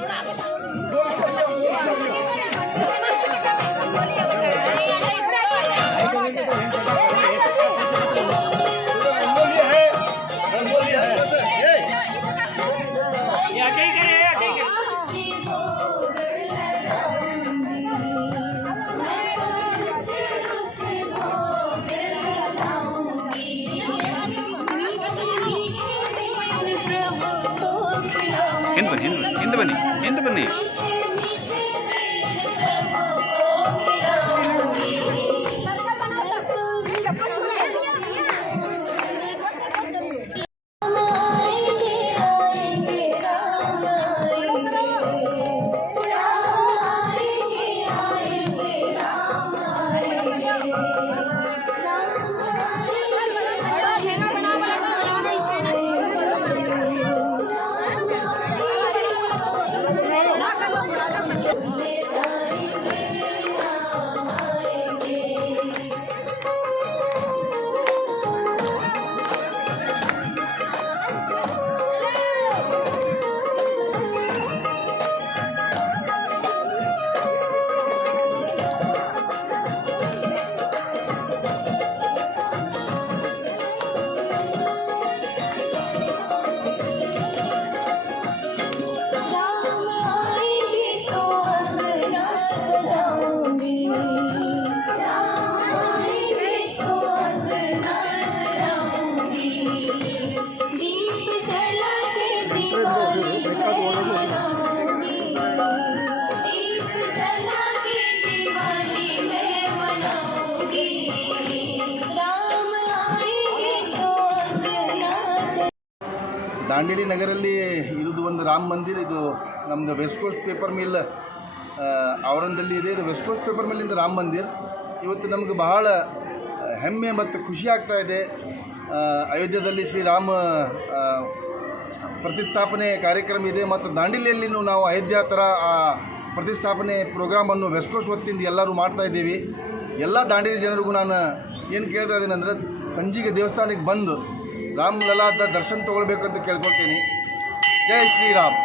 अबे गोल कर लो Nih. ದಾಂಡೇಲಿ ನಗರಲ್ಲಿ ಇರೋದು ಒಂದು ರಾಮ ಮಂದಿರ. ಇದು ನಮ್ಮದು ವೆಸ್ಟ್ ಕೋಸ್ಟ್ ಪೇಪರ್ ಮಿಲ್ ಆವರಣದಲ್ಲಿ ಇದೆ. ಇದು ವೆಸ್ಟ್ ಕೋಸ್ಟ್ ಪೇಪರ್ ಮಿಲ್ಲಿಂದ ರಾಮ ಮಂದಿರ್. ಇವತ್ತು ನಮಗೆ ಬಹಳ ಹೆಮ್ಮೆ ಮತ್ತು ಖುಷಿ ಆಗ್ತಾ ಇದೆ. ಆ, ಅಯೋಧ್ಯದಲ್ಲಿ ಶ್ರೀರಾಮ ಪ್ರತಿಷ್ಠಾಪನೆ ಕಾರ್ಯಕ್ರಮ ಇದೆ ಮತ್ತು ದಾಂಡಿಲಿಯಲ್ಲಿನೂ ನಾವು ಅಯೋಧ್ಯ ಥರ ಪ್ರತಿಷ್ಠಾಪನೆ ಪ್ರೋಗ್ರಾಮನ್ನು ವೆಸ್ಕೋಸ್ ಹೊತ್ತಿಂದ ಎಲ್ಲರೂ ಮಾಡ್ತಾ ಇದ್ದೀವಿ. ಎಲ್ಲ ದಾಂಡಿಲಿ ಜನರಿಗೂ ನಾನು ಏನು ಕೇಳ್ತಾ ಇದ್ದೀನಿ ಅಂದರೆ, ಸಂಜೆಗೆ ದೇವಸ್ಥಾನಕ್ಕೆ ಬಂದು ರಾಮ್ ಲಲಾದ ದರ್ಶನ ತೊಗೊಳ್ಬೇಕಂತ ಕೇಳ್ಕೊಳ್ತೀನಿ. ಜೈ ಶ್ರೀರಾಮ್.